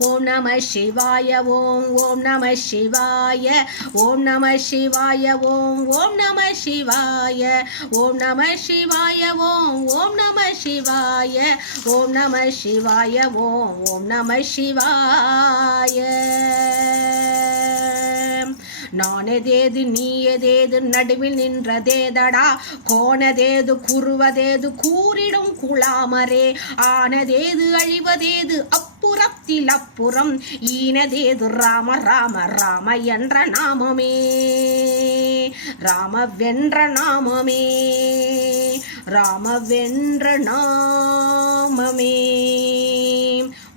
ஓம் நம சிவாய ஓம் ஓம் நம சிவாய ஓம் நம சிவாய ஓம் ஓம் நம சிவாய ஓம் நம சிவாய ஓம் ஓம் நம சிவாய ஓம் நம சிவாய ஓம் ஓம் நம சிவாய. நானதேது நீயதேது நடுவில் நின்றதேதடா கோணதேது குருவதேது கூறிடும் குழாமரே ஆனதேது அழிவதேது அப் அப்புறத்தில் அப்புறம் ஈனதேது ராம ராம ராம என்ற நாமமே. ராம வென்ற நாமமே. ராம வென்ற நாமமே.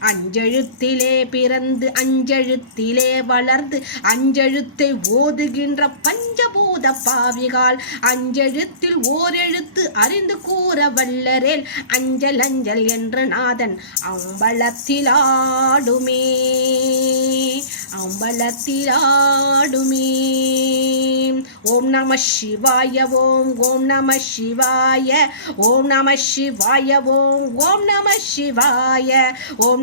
அஞ்செழுத்திலே பிறந்து அஞ்செழுத்திலே வளர்ந்து அஞ்செழுத்தை ஓதுகின்ற பஞ்சபூத பாவிகால். அஞ்செழுத்தில் ஓரெழுத்து அறிந்து கூற வல்லரேல் அஞ்சல் அஞ்சல் என்ற நாதன் அம்பலத்திலாடுமே. அம்பலத்திலாடுமே. ஓம் நம சிவாய ஓம் ஓம் நம சிவாய ஓம் நம சிவாய ஓம் ஓம் நம சிவாய ஓம்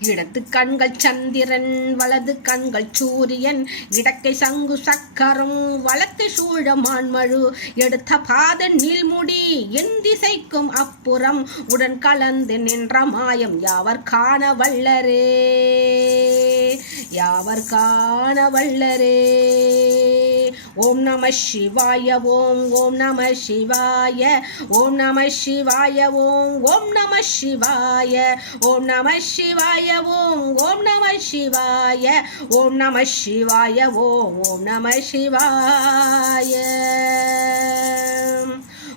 இடது கண்கள் சந்திரன் வலது கண்கள் சூரியன் இடக்கை சங்கு சக்கரம் வளத்து சூழ மான்மழு எடுத்த பாத நீள்முடி என் திசைக்கும் அப்புறம் உடன் கலந்து நின்ற மாயம் யாவர் காண வல்லரே? யாவர் காண வல்லரே? ஓம் நம சிவாய ஓம் ஓம் நம சிவாய ஓம் நம சிவாய ஓம் ஓம் நம சிவாய ஓம் நம சிவாய ஓம் ஓம் நம சிவாய ஓம் நம சிவாய ஓம் ஓம் நம சிவாய.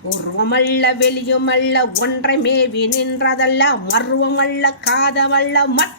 உருவமல்ல வெளியுமல்ல ஒன்றை மேவி நின்றதல்ல மர்வமல்ல காதமல்ல மற்ற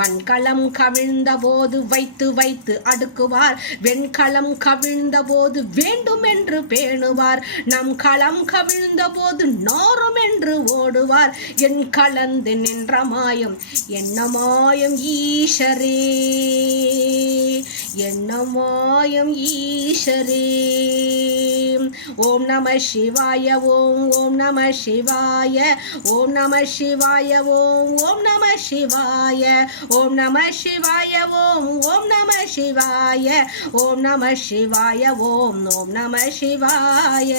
மண்களம் கவிழ்ந்த போது வைத்து வைத்து அடுக்குவார். வெண்களம் கவிழ்ந்த போது வேண்டும் என்று பேணுவார். நம் களம் கவிழ்ந்த போது நாரும் என்று ஓடுவார். என் கலந்து நின்ற மாயம் என்ன மாயம் ஈஸ்வரே? என்ன மாயம் ஈஷரே ஓம் நம சிவாய ஓம் ஓம் நம சிவாய ஓம் நம சிவாய ஓம் ஓம் நம சிவாய ஓம் நம சிவாய ஓம் ஓம் நம சிவாய ஓம் நம சிவாய ஓம் ஓம் நம சிவாய.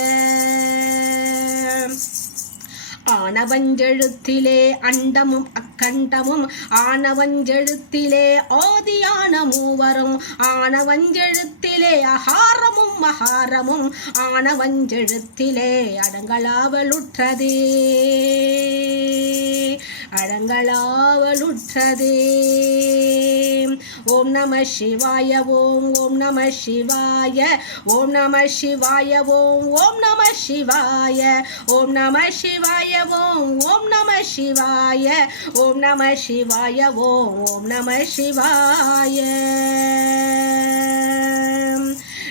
ஆனவஞ்செழுத்திலே அண்டமும் அக்கண்டமும் ஆனவஞ்செழுத்திலே ஆதியான மூவரும் ஆனவஞ்செழுத்திலே அகாரமும் மகாரமும் ஆனவஞ்செழுத்திலே அடங்களாவலுற்றதே. அடங்களாவலுற்றதே. ஓம் நம சிவாய ஓம் ஓம் நம சிவாய ஓம் நம சிவாய ஓம் ஓம் நம சிவாய ஓம் நம சிவாய. ஓம் ஓம் நம சிவாய ஓம் நம சிவாய ஓம் நம சிவாய.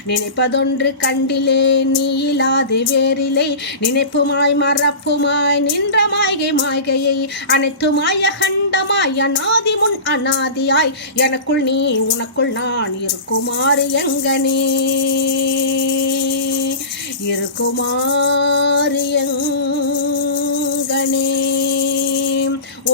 நினைப்பதொன்று கண்டிலே நீ இல்லாது வேறிலை நினைப்புமாய் மறப்புமாய் நின்ற மாய்கை மாய்கையை அனைத்துமாய் அகண்டமாய் அநாதி முன் அநாதியாய் எனக்குள் நீ உனக்குள் நான் இருக்குமாறு எங்கனே. இருக்குமாறு எங்க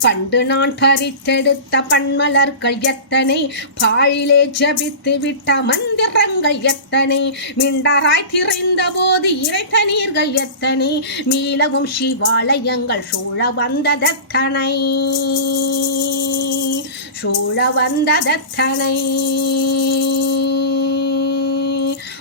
பண்டு நான் பறித்தெடுத்த பன்மலர்கள் எத்தனை? பாழிலே ஜபித்து விட்ட மந்திரங்கள் எத்தனை? மிண்டராய் திரைந்த போது இறைத்த நீர்கள் எத்தனை? மீளவும் சிவாலயங்கள் சூழ வந்ததத்தனை? சூழ வந்ததத்தனை?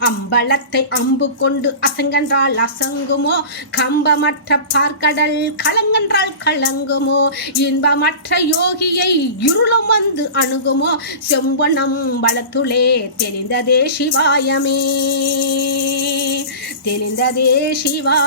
அம்பலத்தை அம்பு கொண்டு அசங்கென்றால் அசங்குமோ? கம்பமற்ற பார்க்கடல் கலங்கென்றால் கலங்குமோ? இன்பமற்ற யோகியை இருளும் வந்து அணுகுமோ? செம்பனம் பலத்துளே தெரிந்ததே சிவாயமே. தெரிந்ததே சிவாயமே.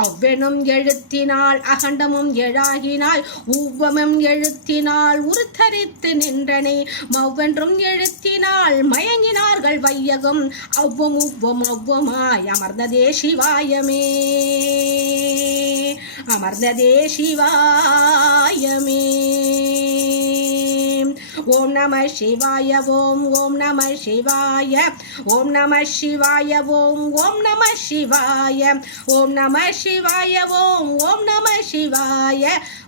அவ்வெனும் எழுத்தினால் அகண்டமும் எழாகினால் உவ்வமும் எழுத்தினால் உருத்தரித்து நின்றனே மவ்வென்றும் எழுத்தினால் மயங்கினார்கள் வையகம் அவ்வும் உவ்வும் அவ்வமாய் அமர்ந்ததே சிவாயமே. அமர்ந்ததே சிவாயமே. ஓம் நம சிவாய ஓம் ஓம் நம சிவாய ஓம் நம சிவாய ஓம் ஓம் நம சிவாய ஓம் நம சிவாய ஓம் ஓம் நம சிவாய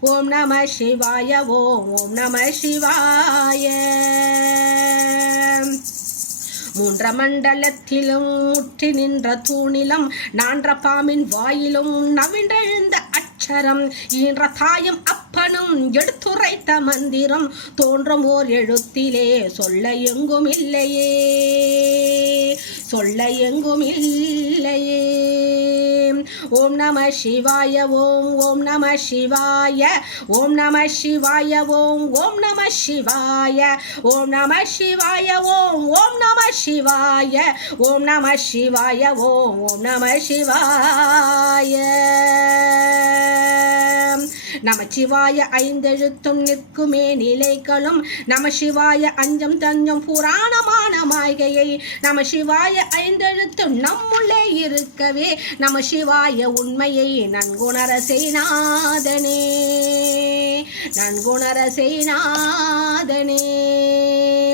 ஓம் நம சிவாய ஓம் ஓம் நம சிவாய. மூன்ற மண்டலத்திலும் முற்றி நின்ற தூணிலும் நான்ற பாம்பின் வாயிலும் நவின்றெழுந்த அச்சரம் ஈன்ற தாயும் அப்பனும் எடுத்துரைத்த மந்திரம் தோன்றும் ஓர் எழுத்திலே. சொல்ல எங்கும் இல்லையே. சொல்ல எங்கும் இல்லையே. ஓம் நம சிவாய ஓம் ஓம் நம சிவாய ஓம் நம சிவாய ஓம் ஓம் நம சிவாய ஓம் நம சிவாய ஓம் ஓம் நம சிவாய ஓம் நம சிவாய ஓம் ஓம் நம சிவாய. நமச்சிவாய ஐந்தெழுத்தும் நிற்குமே நிலைகளும். நம சிவாய அஞ்சம் தஞ்சம் புராணமான மாய்கையை நம சிவாய ஐந்தெழுத்தும் நம்முள்ளே இருக்கவே. நம சிவாய உண்மையை நன்குணர செய்நாதனே. நன்குணர செய்நாதனே.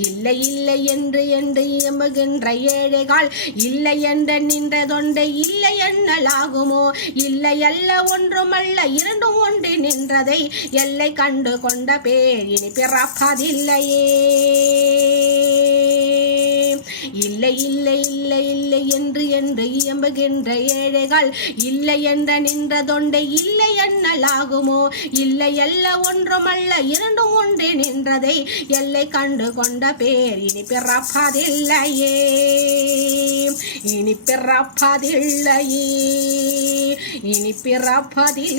இல்லை இல்லை என்று என்று எம்புகின்ற ஏழைகள் இல்லை என்று நின்ற தொண்டை இல்லை எண்ணலாகுமோ? இல்லை அல்ல ஒன்றுமல்ல இரண்டும் ஒன்று நின்றதை எல்லை கண்டு கொண்ட பேர் இனி பிறப்பதில்லையே. இல்லை இல்லை இல்லை இல்லை என்று என்று இயம்புகின்ற ஏழைகள் இல்லை என்ற நின்ற தொண்டை இல்லை என்னலாகுமோ இல்லை அல்ல ஒன்றுமல்ல இரண்டும் ஒன்று நின்றதை எல்லை கண்டு கொண்ட பேர் இனி பிறப்பதில்லையே. இனி பிறப்பதில்லையே. இனி பிறப்பதில்லையே.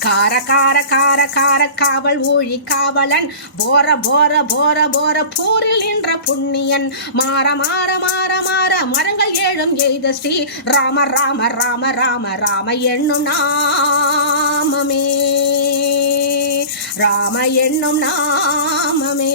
கார கார கார கார காவல் ஊழி காவலன். போர போர போர போர போரில் நின்ற புண்ணியன். மாற மாற மாற மாற மரங்கள் ஏழும் எய்த ஸ்ரீ ராம ராம ராம ராம ராம என்னும் நாமமே. ராம என்னும் நாமமே.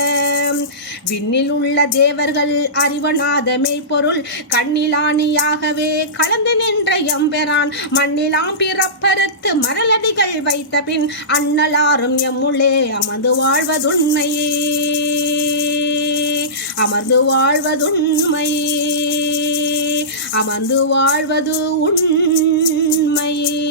விண்ணில் உள்ள தேவர்கள் அறிவனாத மெய்ப்பொருள் கண்ணிலானியாகவே கலந்து நின்ற எம்பெறான் மண்ணிலாம் பிறப்பறுத்து மரலடிகள் வைத்த பின் அண்ணலாரும் எம்முள்ளே அமர்ந்து வாழ்வதுண்மையே. அமர்ந்து வாழ்வதுண்மையே. அமர்ந்து வாழ்வது உண்மையே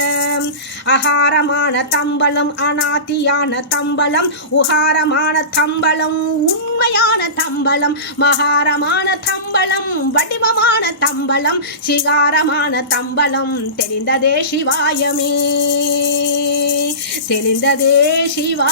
அகாரமான தம்பலம் அநாத்தியான தம்பலம் உகாரமான தம்பலம் உண்மையான தம்பலம் மகாரமான தம்பலம் வடிவமான தம்பலம் சிகாரமான தம்பலம் தெரிந்ததே சிவாயமே தெரிந்ததே சிவா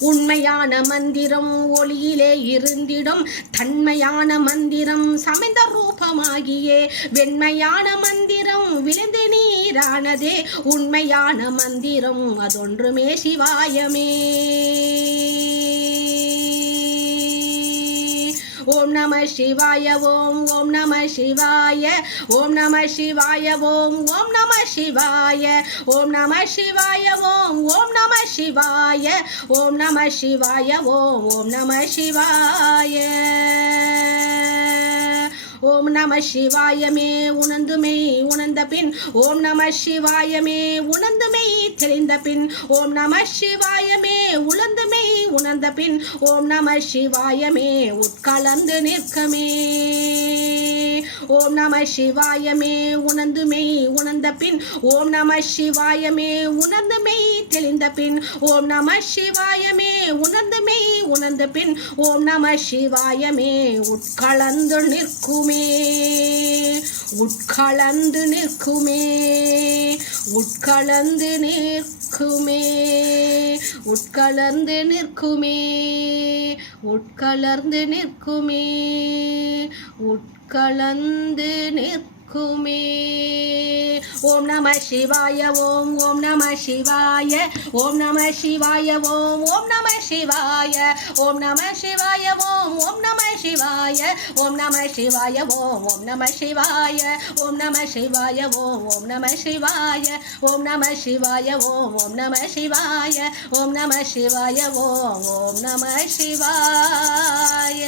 உண்மையான மந்திரம் ஒளியிலே இருந்திடும். தன்மையான மந்திரம் சமைந்த ரூபமாகியே. வெண்மையான மந்திரம் விழுந்து நீரானதே. உண்மையான மந்திரம் அதொன்றுமே சிவாயமே. ஓம் நம சிவாய ஓம் ஓம் நம சிவாய ஓம் நம சிவாய ஓம் ஓம் நம சிவாய ஓம் நம சிவாய ஓம் ஓம் நம சிவாய ஓம் நம சிவாய ஓம் ஓம் நம சிவாய ஓம் நம சிவாயமே உணர்ந்துமே உணர்ந்த பின் ஓம் நம சிவாயமே உணர்ந்துமே தெரிந்த பின் ஓம் நம சிவாயமே உணர்ந்துமே உணர்ந்த பின் ஓம் நம சிவாயமே உட்கலந்து நிற்கமே. ஓம் நம சிவாயமே மெய் உணர்ந்த பின் ஓம் நம சிவாயமே உணர்ந்துமை தெளிந்த பின் ஓம் நம சிவாயமே மெய் உணர்ந்த பின் ஓம் நம சிவாயமே உட்கலந்து நிற்குமே. உட்கலந்து நிற்குமே உட்கலந்து நிற்குமே. உட்கலர்ந்து நிற்குமே உட்கலர்ந்து நிற்குமே உட்கலந்து நிற்குமே ஓம் நம சிவாய ஓம் ஓம் நம சிவாய ஓம் நம சிவாய ஓம் ஓம் நம சிவாய ஓம் நம சிவாய ஓம் ஓம் நம சிவாய ஓம் நம சிவாய ஓம் ஓம் நம சிவாய ஓம் நம சிவாய ஓம் ஓம் நம சிவாய ஓம் நம சிவாய ஓம் ஓம் நம சிவாய ஓம் நம சிவாய ஓம் ஓம் நம சிவாய